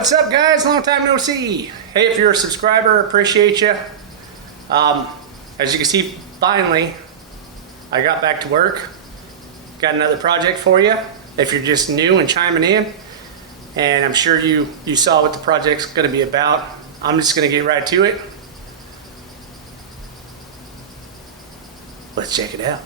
What's up, guys? Long time no see. Hey, if you're a subscriber, appreciate you. As you can see, finally, I got back to work. Got another project for you. If you're just new and chiming in, and I'm sure you saw what the project's going to be about, I'm just going to get right to it. Let's check it out.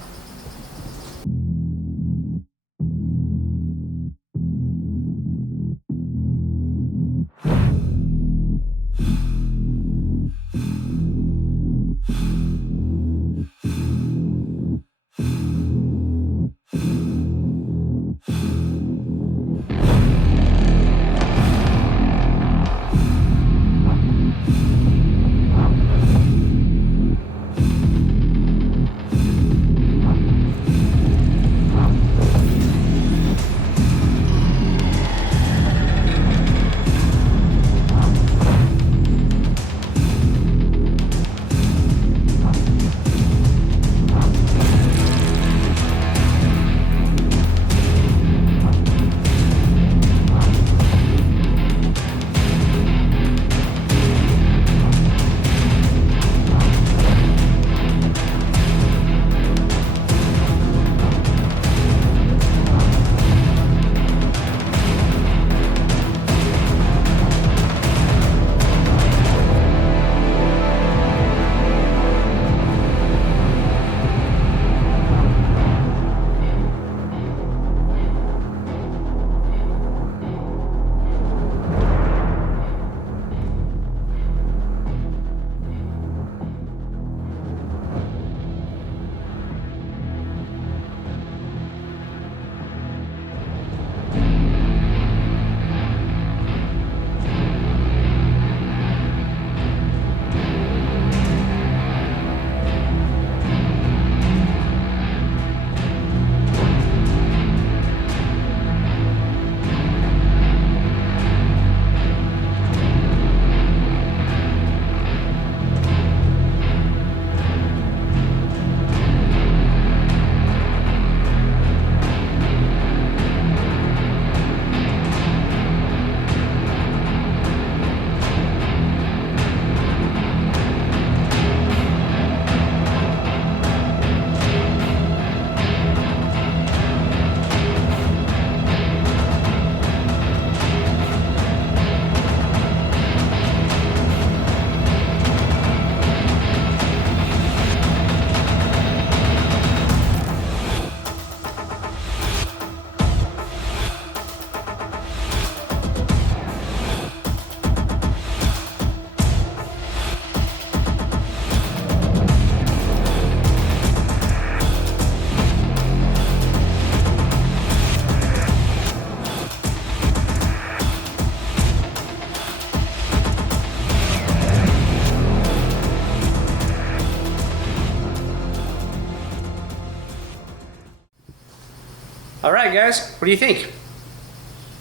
Alright guys, what do you think?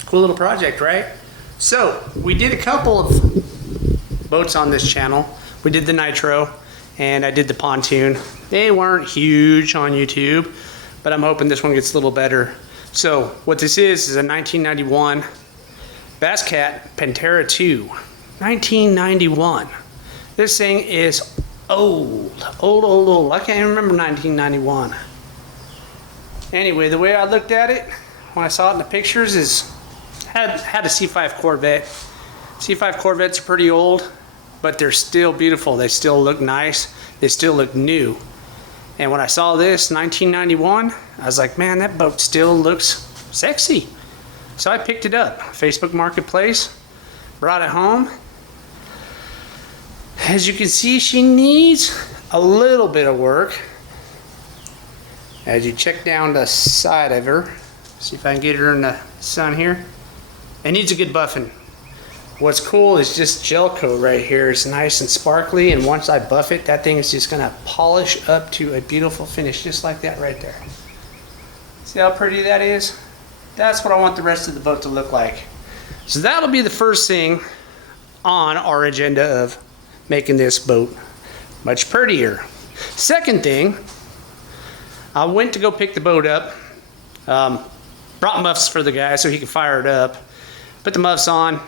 Cool little project, right? So, we did a couple of boats on this channel. We did the Nitro, and I did the Pontoon. They weren't huge on YouTube, but I'm hoping this one gets a little better. So, what this is a 1991 Bass Cat Pantera 2. 1991. This thing is old. Old. I can't even remember 1991. Anyway, the way I looked at it when I saw it in the pictures is had a C5 Corvette. C5 Corvettes are pretty old, but they're still beautiful. They still look nice. They still look new. And when I saw this 1991, I was like, man, that boat still looks sexy. So I picked it up, Facebook Marketplace, brought it home. As you can see, she needs a little bit of work. As you check down the side of her, see if I can get her in the sun here. It needs a good buffing. What's cool is just gel coat right here. It's nice and sparkly, and once I buff it, that thing is just gonna polish up to a beautiful finish, just like that right there. See how pretty that is? That's what I want the rest of the boat to look like. So that'll be the first thing on our agenda of making this boat much prettier. Second thing, I went to go pick the boat up, brought muffs for the guy so he could fire it up, put the muffs on,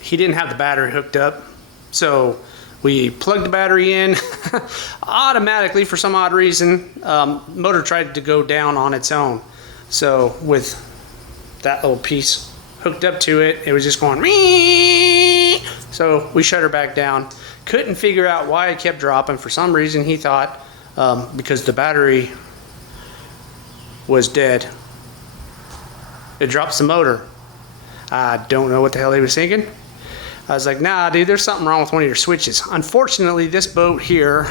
he didn't have the battery hooked up. So we plugged the battery in automatically. For some odd reason, motor tried to go down on its own. So with that little piece hooked up to it, it was just going Wee! So we shut her back down. Couldn't figure out why it kept dropping. For some reason he thought because the battery was dead, it drops the motor. I don't know what the hell he was thinking. I was like, nah, dude, there's something wrong with one of your switches. Unfortunately, this boat here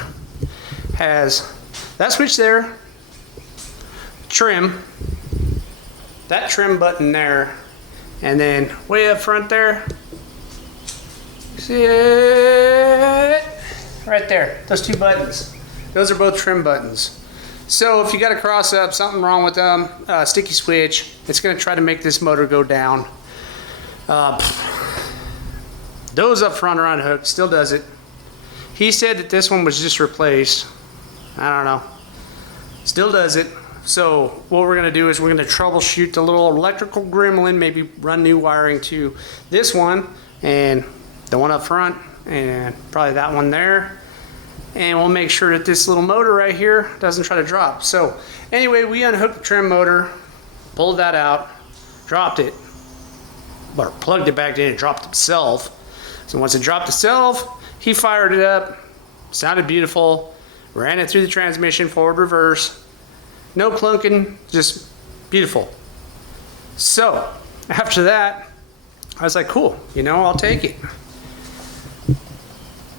has that switch there, trim, that trim button there, and then way up front there, see it? Right there, those two buttons. Those are both trim buttons. So if you got a cross up, something wrong with them, sticky switch, it's gonna try to make this motor go down. Those up front are unhooked, still does it. He said that this one was just replaced. I don't know. Still does it. So what we're gonna do is we're gonna troubleshoot the little electrical gremlin, maybe run new wiring to this one and the one up front and probably that one there. And we'll make sure that this little motor right here doesn't try to drop. So anyway, we unhooked the trim motor, pulled that out, dropped it, or plugged it back in, it dropped itself. So once it dropped itself, he fired it up, sounded beautiful, ran it through the transmission, forward, reverse, no clunking, just beautiful. So after that, I was like, cool, you know, I'll take it.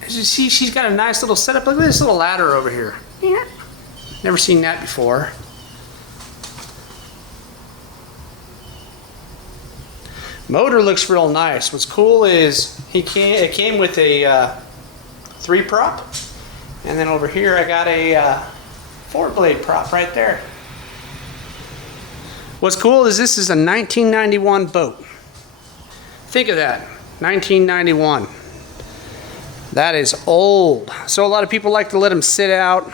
As you see, she's got a nice little setup. Look at this little ladder over here. Yeah. Never seen that before. Motor looks real nice. What's cool is it came with a 3-prop, and then over here I got a 4-blade prop right there. What's cool is this is a 1991 boat. Think of that, 1991. That is old. So a lot of people like to let them sit out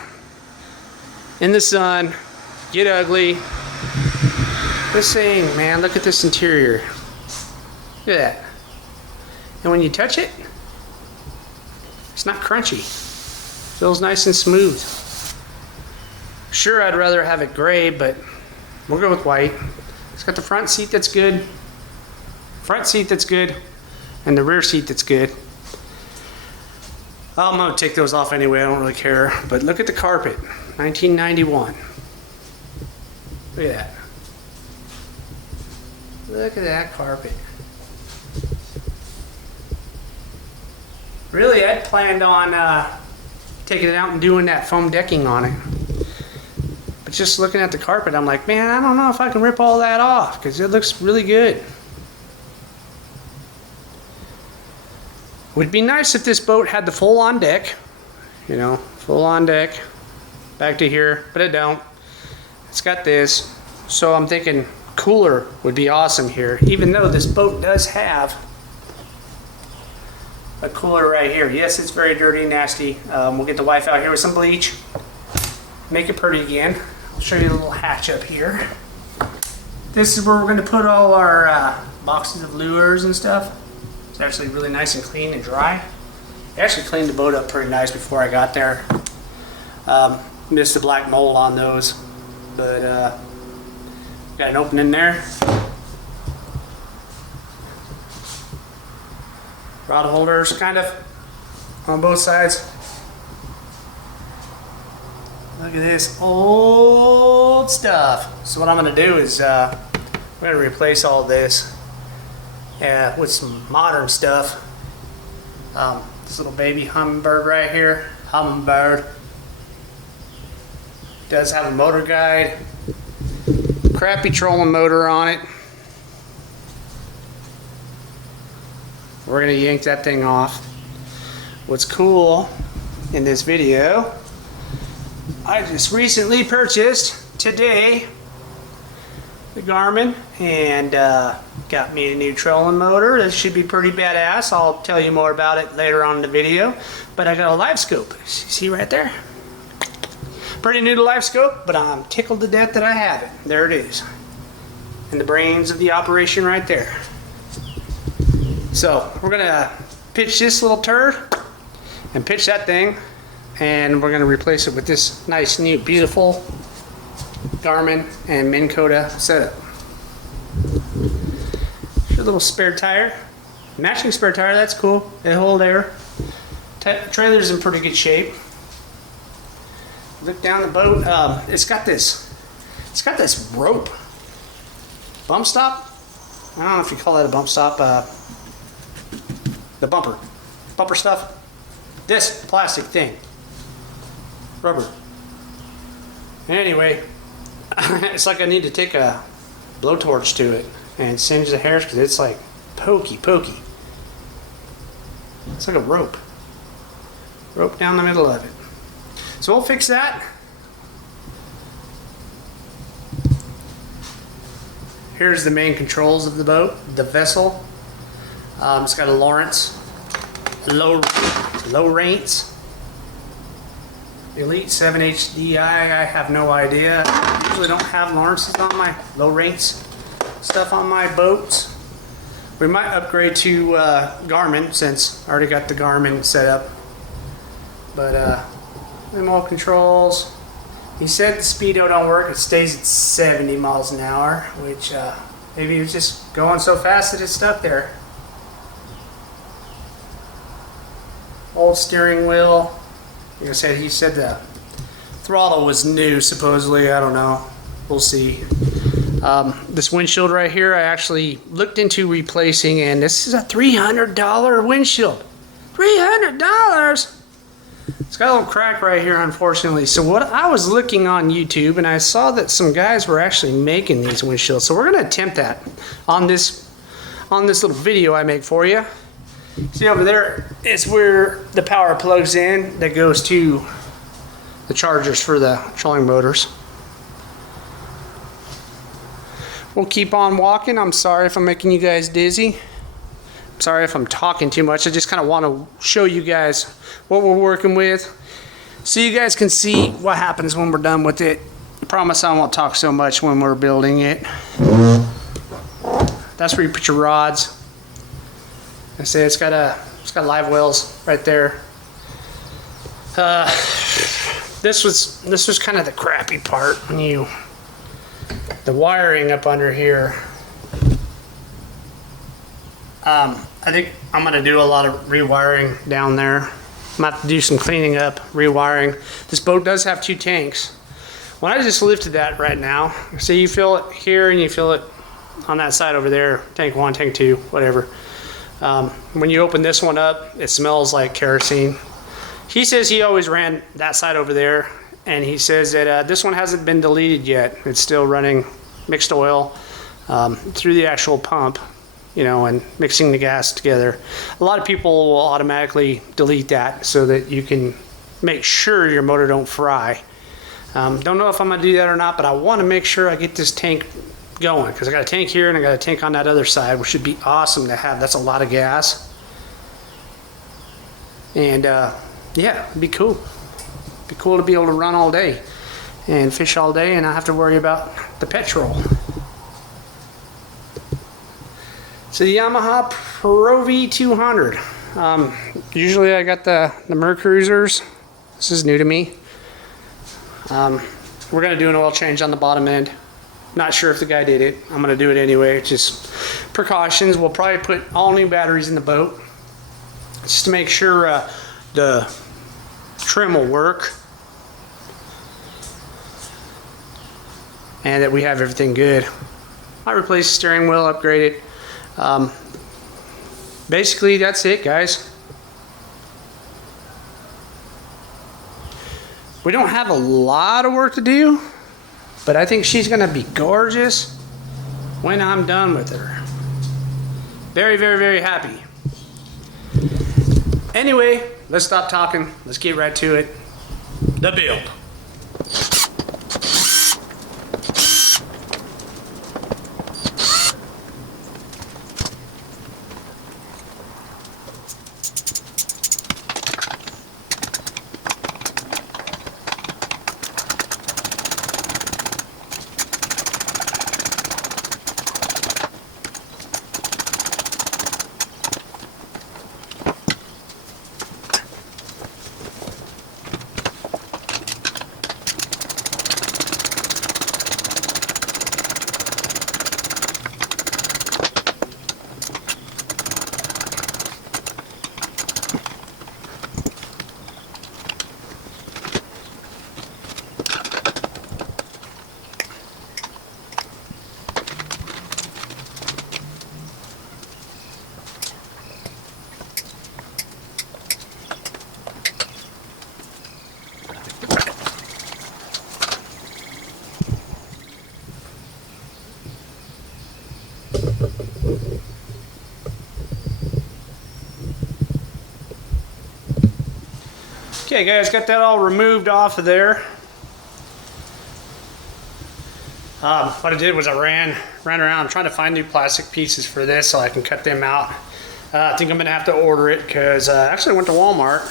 in the sun, get ugly. This thing, man, look at this interior. Look at that. And when you touch it, it's not crunchy. Feels nice and smooth. Sure, I'd rather have it gray, but we'll go with white. It's got the front seat that's good, front seat that's good, and the rear seat that's good. I'm gonna take those off anyway, I don't really care. But look at the carpet, 1991. Look at that. Look at that carpet. Really, I'd planned on taking it out and doing that foam decking on it. But just looking at the carpet, I'm like, man, I don't know if I can rip all that off because it looks really good. Would be nice if this boat had the full on deck, you know, full on deck, back to here, but it don't. It's got this, so I'm thinking cooler would be awesome here, even though this boat does have a cooler right here. Yes, it's very dirty and nasty. We'll get the wife out here with some bleach, make it pretty again. I'll show you the little hatch up here. This is where we're going to put all our boxes of lures and stuff. It's actually really nice and clean and dry. I actually cleaned the boat up pretty nice before I got there. Missed the black mold on those, but got an opening there. Rod holders kind of on both sides. Look at this old stuff. So what I'm going to do is I'm going to replace all this with some modern stuff. This little baby hummingbird right here, hummingbird, does have a motor guide, crappy trolling motor on it. We're gonna yank that thing off. What's cool in this video, I just recently purchased today the Garmin and got me a new trolling motor. This should be pretty badass. I'll tell you more about it later on in the video. But I got a live scope. See right there? Pretty new to live scope, but I'm tickled to death that I have it. There it is. And the brains of the operation right there. So we're gonna pitch this little turd and pitch that thing, and we're gonna replace it with this nice, new, beautiful Garmin and Minn Kota setup. Here's a little spare tire, matching spare tire. That's cool. They hold air. Trailer's in pretty good shape. Look down the boat. It's got this rope bump stop. I don't know if you call that a bump stop. The bumper stuff. This plastic thing, rubber. Anyway, it's like I need to take a blowtorch to it and singe the hairs because it's like pokey. It's like a rope down the middle of it. So we'll fix that. Here's the main controls of the boat, the vessel. It's got a Lawrence, low rates, Elite 7 HDI. I have no idea. I usually don't have Lawrences on my low rates stuff on my boats. We might upgrade to Garmin since I already got the Garmin set up. But all controls. He said the speedo don't work. It stays at 70 miles an hour, which maybe it was just going so fast that it's stuck there. Old steering wheel. Like I said, he said the throttle was new, supposedly. I don't know. We'll see. This windshield right here, I actually looked into replacing, and this is a $300 windshield. $300! It's got a little crack right here, unfortunately. So what I was looking on YouTube, and I saw that some guys were actually making these windshields. So we're going to attempt that on this little video I make for you. See over there is where the power plugs in that goes to the chargers for the trolling motors. We'll keep on walking. I'm sorry if I'm making you guys dizzy. I'm sorry if I'm talking too much. I just kind of want to show you guys what we're working with so you guys can see what happens when we're done with it. I promise I won't talk so much when we're building it. That's where you put your rods. I say it's got live wells right there. This was kind of the crappy part when the wiring up under here. I think I'm gonna do a lot of rewiring down there. I'm gonna have to do some cleaning up, rewiring. This boat does have 2 tanks. When I just lifted that right now, so you feel it here and you feel it on that side over there, tank 1, tank 2, whatever. When you open this one up, it smells like kerosene. He says he always ran that side over there, and he says that this one hasn't been deleted yet. It's still running mixed oil through the actual pump, and mixing the gas together. A lot of people will automatically delete that so that you can make sure your motor don't fry. Don't know if I'm gonna do that or not, but I want to make sure I get this tank going because I got a tank here and I got a tank on that other side, which should be awesome to have. That's a lot of gas. And yeah, it'd be cool. It'd be cool to be able to run all day and fish all day and not have to worry about the petrol. So the Yamaha Pro V200. Usually I got the Mercruisers. This is new to me. We're gonna do an oil change on the bottom end. Not sure if the guy did it. I'm gonna do it anyway. It's just precautions. We'll probably put all new batteries in the boat just to make sure the trim will work and that we have everything good. Might replace the steering wheel, upgrade it. Basically, that's it, guys. We don't have a lot of work to do, but I think she's gonna be gorgeous when I'm done with her. Very, very, very happy. Anyway, let's stop talking. Let's get right to it. The build. Okay guys, got that all removed off of there. What I did was I ran around trying to find new plastic pieces for this so I can cut them out. I think I'm gonna have to order it because actually I went to Walmart.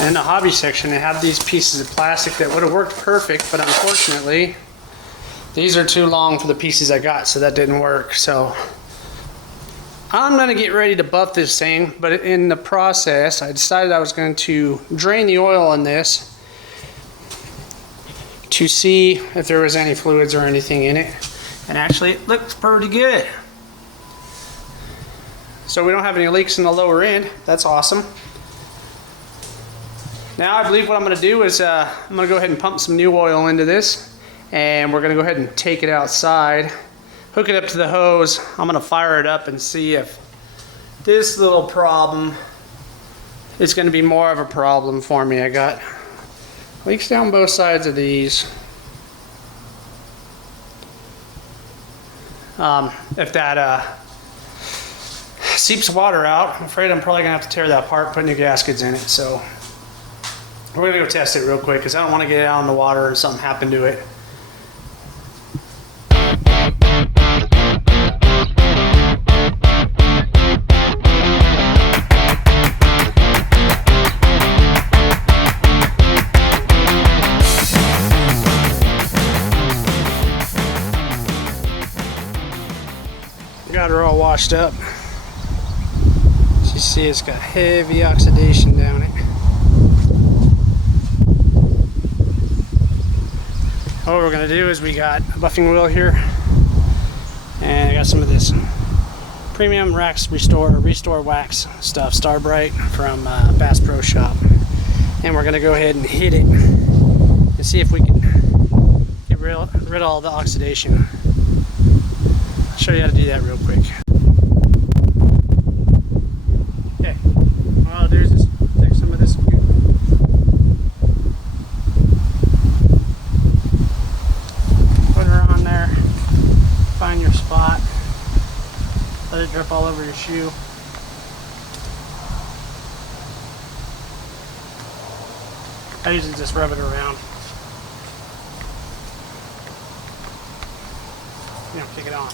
And in the hobby section they have these pieces of plastic that would have worked perfect, but unfortunately these are too long for the pieces I got, so that didn't work. So I'm gonna get ready to buff this thing, but in the process I decided I was going to drain the oil on this to see if there was any fluids or anything in it, and actually it looks pretty good. So we don't have any leaks in the lower end. That's awesome. Now I believe what I'm going to do is I'm going to go ahead and pump some new oil into this, and we're going to go ahead and take it outside, hook it up to the hose. I'm going to fire it up and see if this little problem is going to be more of a problem for me. I got leaks down both sides of these. If that seeps water out, I'm afraid I'm probably gonna have to tear that apart, put new gaskets in it. So we're gonna go test it real quick because I don't want to get it out in the water and something happen to it. Got her all washed up. As you see, it's got heavy oxidation down it. What we're going to do is we got a buffing wheel here, and I got some of this premium wax restore wax stuff, Starbright from Bass Pro Shop, and we're going to go ahead and hit it and see if we can get rid of all the oxidation. I'll show you how to do that real quick. Okay, all I'll do is just take some of this. Put her on there, find your spot, let it drip all over your shoe. I usually just rub it around. You know, kick it on.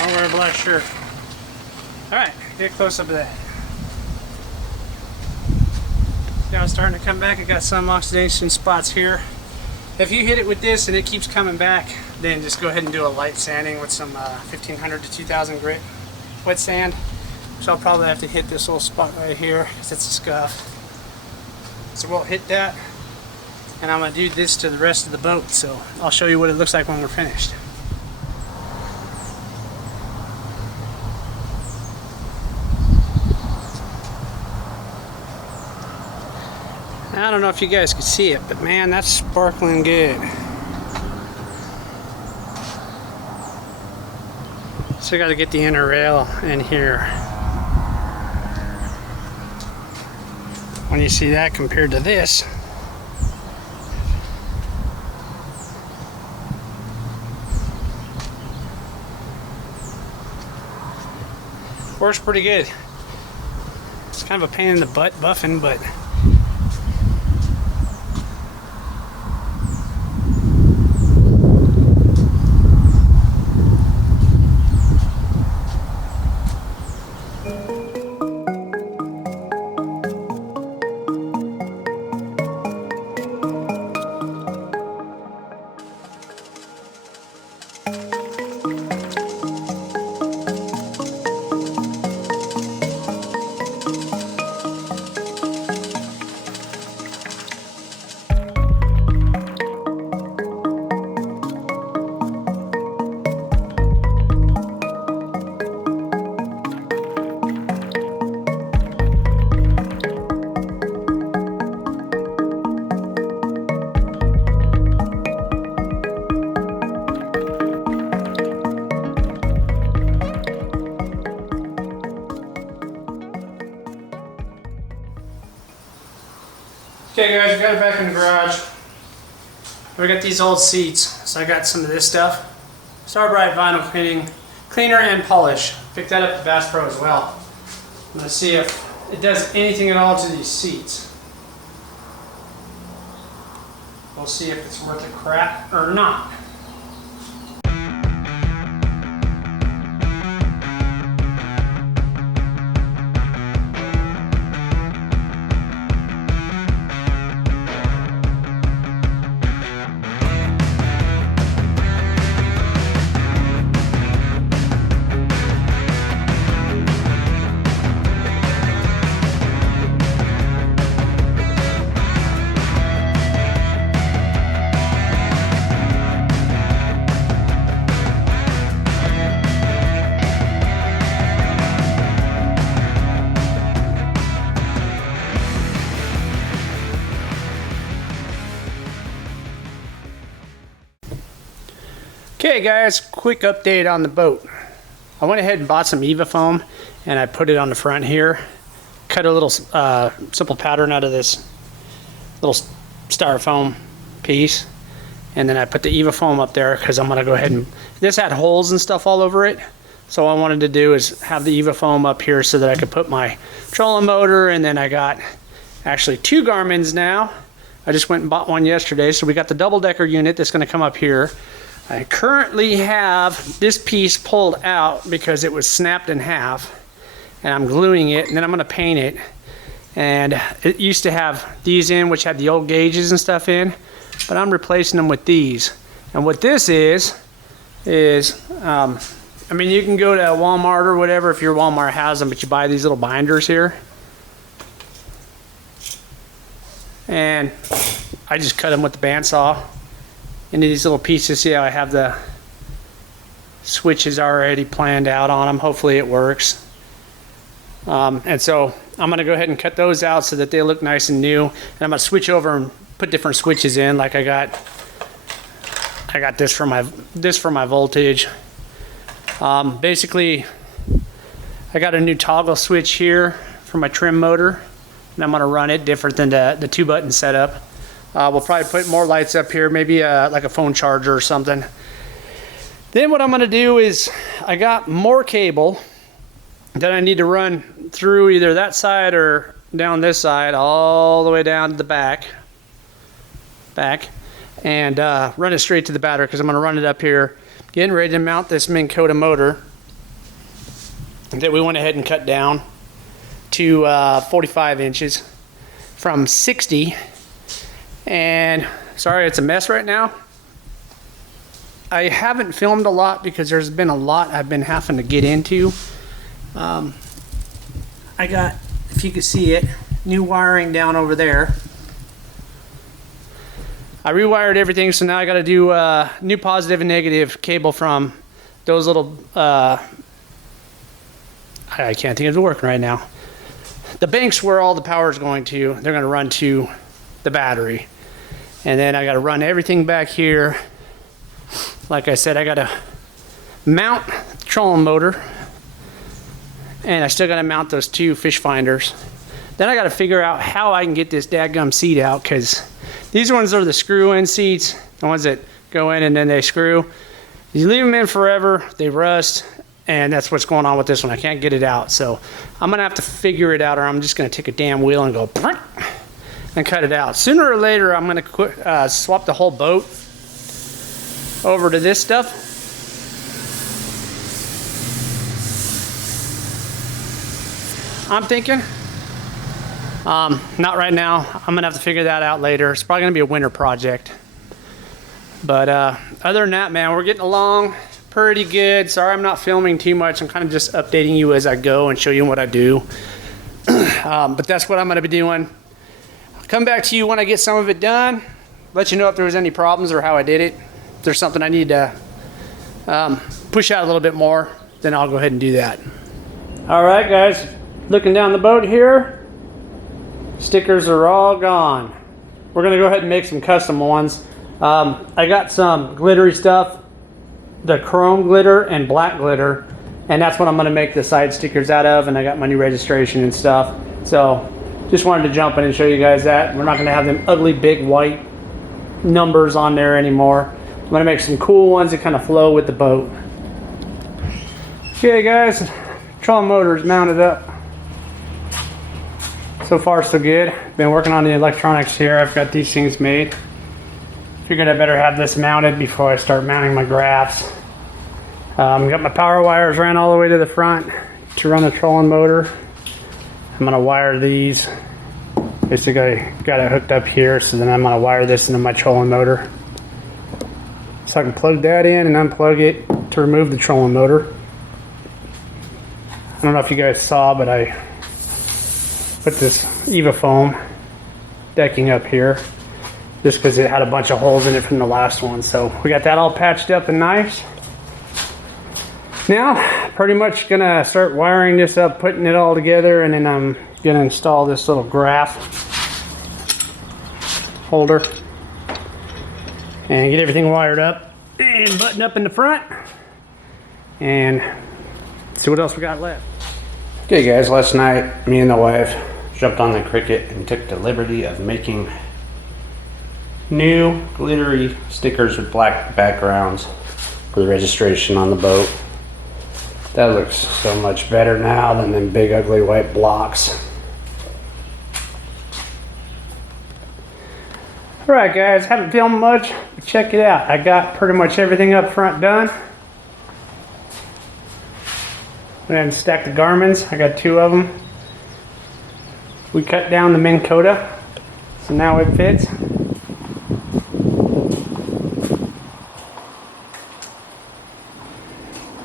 I'll wear a black shirt. Alright, get close up of that. Now it's starting to come back. I got some oxidation spots here. If you hit it with this and it keeps coming back, then just go ahead and do a light sanding with some 1500 to 2000 grit wet sand. So I'll probably have to hit this little spot right here because it's a scuff. So we'll hit that, and I'm going to do this to the rest of the boat. So I'll show you what it looks like when we're finished. I don't know if you guys can see it, but man, that's sparkling good. So I got to get the inner rail in here. When you see that compared to this, Works pretty good. It's kind of a pain in the butt buffing, but okay guys, we got it back in the garage. We got these old seats, so I got some of this stuff. Starbright vinyl cleaner and polish. Picked that up at Bass Pro as well. I'm gonna see if it does anything at all to these seats. We'll see if it's worth a crap or not. Okay guys, quick update on the boat. I went ahead and bought some Eva foam and I put it on the front here. Cut a little simple pattern out of this little styrofoam piece. And then I put the Eva foam up there because I'm going to go ahead and... This had holes and stuff all over it. So what I wanted to do is have the Eva foam up here so that I could put my trolling motor, and then I got actually 2 Garmins now. I just went and bought one yesterday. So we got the double-decker unit that's going to come up here. I currently have this piece pulled out because it was snapped in half, and I'm gluing it, and then I'm going to paint it. And it used to have these in, which had the old gauges and stuff in, but I'm replacing them with these. And what this is I mean, you can go to Walmart or whatever if your Walmart has them, but you buy these little binders here. And I just cut them with the bandsaw into these little pieces. See how I have the switches already planned out on them. Hopefully it works. And so I'm going to go ahead and cut those out so that they look nice and new. And I'm going to switch over and put different switches in. Like I got this for my voltage. Basically, I got a new toggle switch here for my trim motor, and I'm going to run it different than the 2-button setup. We'll probably put more lights up here, maybe like a phone charger or something. Then what I'm going to do is I got more cable that I need to run through either that side or down this side, all the way down to the back, and run it straight to the battery because I'm going to run it up here. Getting ready to mount this minn kota motor that we went ahead and cut down to 45 inches from 60. And sorry, it's a mess right now. I haven't filmed a lot because there's been a lot I've been having to get into. I got, if you can see it, new wiring down over there. I rewired everything, so now I got to do new positive and negative cable from those little, I can't think of the working right now. The banks where all the power is going to, they're going to run to the battery. And then I got to run everything back here. Like I said, I got to mount the trolling motor. And I still got to mount those 2 fish finders. Then I got to figure out how I can get this dadgum seat out, because these ones are the screw-in seats, the ones that go in and then they screw. You leave them in forever, they rust, and that's what's going on with this one. I can't get it out, so I'm gonna have to figure it out, or I'm just gonna take a damn wheel and go and cut it out. Sooner or later, I'm gonna swap the whole boat over to this stuff. I'm thinking. Not right now. I'm gonna have to figure that out later. It's probably gonna be a winter project. But other than that, man, we're getting along pretty good. Sorry I'm not filming too much. I'm kind of just updating you as I go and show you what I do. But that's what I'm gonna be doing. I'll come back to you when I get some of it done. Let you know if there was any problems or how I did it. If there's something I need to push out a little bit more, then I'll go ahead and do that. All right, guys. Looking down the boat here. Stickers are all gone. We're gonna go ahead and make some custom ones. I got some glittery stuff, the chrome glitter and black glitter, and that's what I'm gonna make the side stickers out of, and I got my new registration and stuff. So just wanted to jump in and show you guys that. We're not gonna have them ugly big white numbers on there anymore. I'm gonna make some cool ones that kind of flow with the boat. Okay guys, trolling motor is mounted up. So far so good. Been working on the electronics here. I've got these things made. Figured I better have this mounted before I start mounting my graphs. Got my power wires ran all the way to the front to run the trolling motor. I'm gonna wire these. Basically got it hooked up here, so then I'm gonna wire this into my trolling motor. So I can plug that in and unplug it to remove the trolling motor. I don't know if you guys saw, but I put this Eva foam decking up here just because it had a bunch of holes in it from the last one. So we got that all patched up and nice. Now pretty much gonna start wiring this up, putting it all together, and then I'm gonna install this little graph holder and get everything wired up and button up in the front and see what else we got left. Okay guys, last night me and the wife jumped on the Cricut and took the liberty of making new glittery stickers with black backgrounds for the registration on the boat. That looks so much better now than them big ugly white blocks. Alright guys, haven't filmed much, but check it out. I got pretty much everything up front done. Went ahead and stacked the garmins. I got 2 of them. We cut down the minn kota, so now it fits.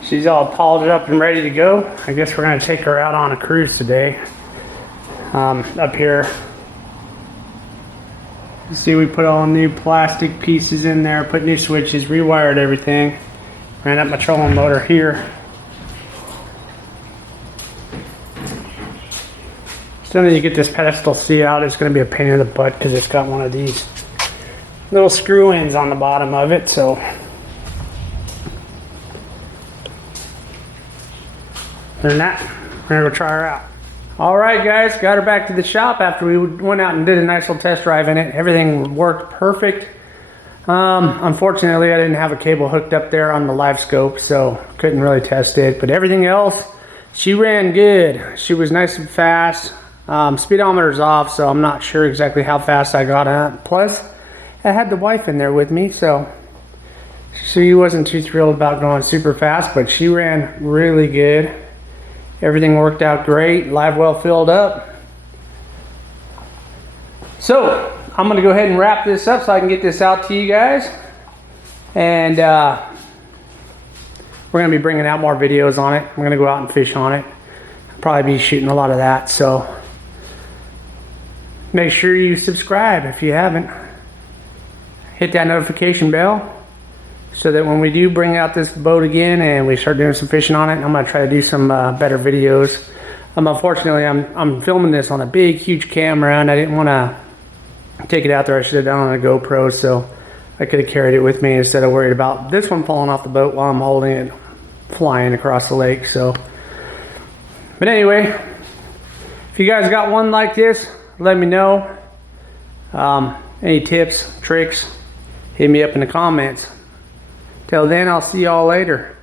She's all polished up and ready to go. I guess we're gonna take her out on a cruise today. Up here, you see we put all new plastic pieces in there, put new switches, rewired everything. Ran up my trolling motor here. So then you get this pedestal seat out, it's going to be a pain in the butt because it's got one of these little screw ends on the bottom of it. So other than that, we're going to go try her out. Alright guys, got her back to the shop after we went out and did a nice little test drive in it. Everything worked perfect. Unfortunately I didn't have a cable hooked up there on the live scope, so couldn't really test it. But everything else, she ran good. She was nice and fast. Speedometer's off, so I'm not sure exactly how fast I got on it. Plus, I had the wife in there with me, so she wasn't too thrilled about going super fast, but she ran really good. Everything worked out great. Live well filled up. So, I'm going to go ahead and wrap this up so I can get this out to you guys. And we're going to be bringing out more videos on it. I'm going to go out and fish on it. I'll probably be shooting a lot of that, so make sure you subscribe if you haven't. Hit that notification bell so that when we do bring out this boat again and we start doing some fishing on it, I'm going to try to do some better videos. Unfortunately, I'm filming this on a big, huge camera, and I didn't want to take it out there. I should have done it on a GoPro, so I could have carried it with me instead of worried about this one falling off the boat while I'm holding it flying across the lake. So, but anyway, if you guys got one like this, let me know. Any tips, tricks, hit me up in the comments. Till then, I'll see y'all later.